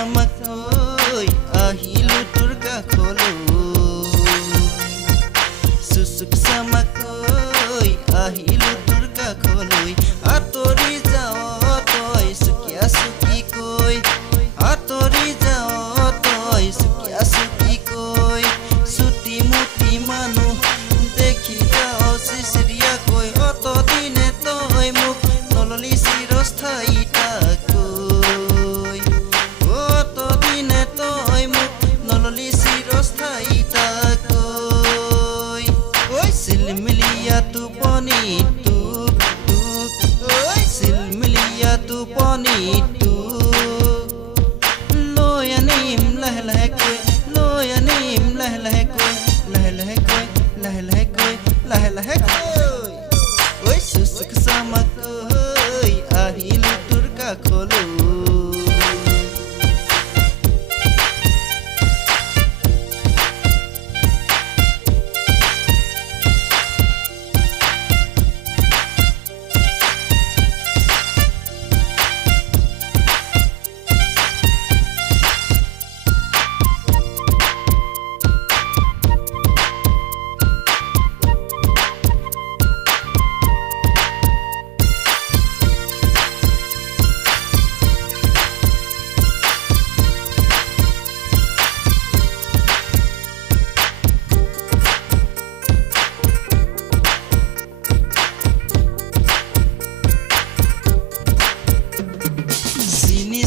চামাকৈ আহিলো তোৰ কাষলৈ চুচুক চামাকৈ আহিলো তোৰ কাষলৈ আঁতৰি যাওঁ তই চুকিয়া চুকিকৈ আঁতৰি যাওঁ তই চুকিয়া চুকিকৈ চুটি মুটি মানুহ দেখি যাওঁ চিচিৰিয়াকৈ অতদিনে তই মোক নললি চিৰস্থায়ী টোপনিটো লৈ আনিম লাহে লাহেকৈ লৈ আনিম লাহে লাহেকৈ লাহে লাহেকৈ লাহে লাহেকৈ লাহে লাহেকৈ ঐ চুচুক চামাকৈ আহিলো তোৰ কাষলৈ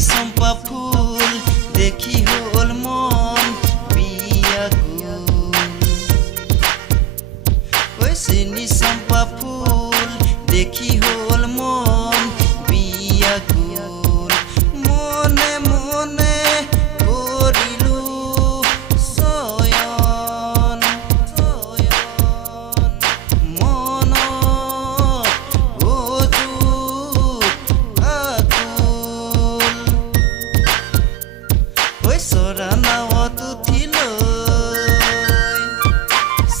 চম্পা ফুল দেখি হল মন বিয়াকুল ঐ চিনি চম্পা ফুল দেখি হল মন বিয়াকুল মনে মনে কৰিলো চয়ন মনত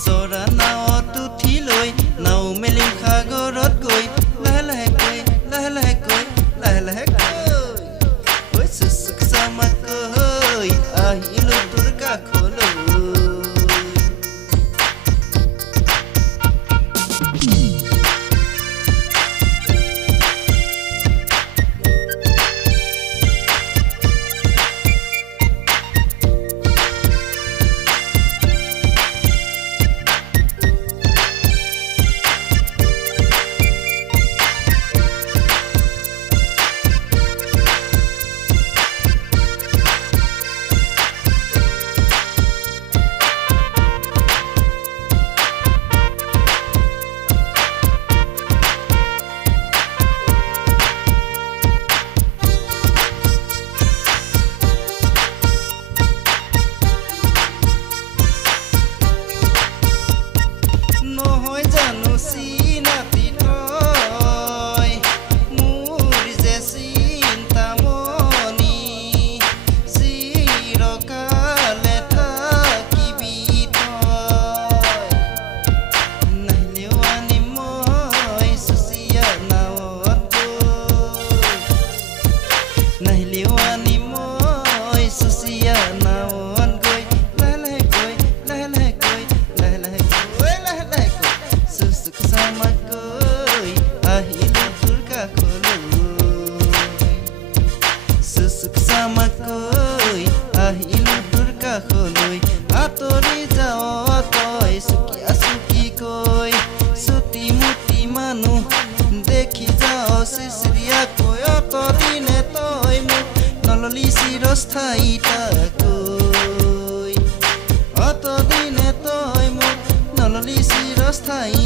চৰা নাৱত উঠি লৈ নাও মেলিম সাগৰত গৈ লাহে লাহেকৈ লাহে লাহেকৈ লাহে লাহেকৈ চুচুক চামাকৈ আহিলো তোৰ কাষলৈ চুচুক চামাকৈ আহিলো তোৰ কাষলৈ আঁতৰি যাওঁ তই চুকিয়া চুকিকৈ চুটি মুটি মানুহ দেখি যাওঁ চিচিৰিয়াকৈ অতদিনে তই মোক নললি চিৰস্থায়ী অতদিনে তই মোক নললি চিৰস্থায়ী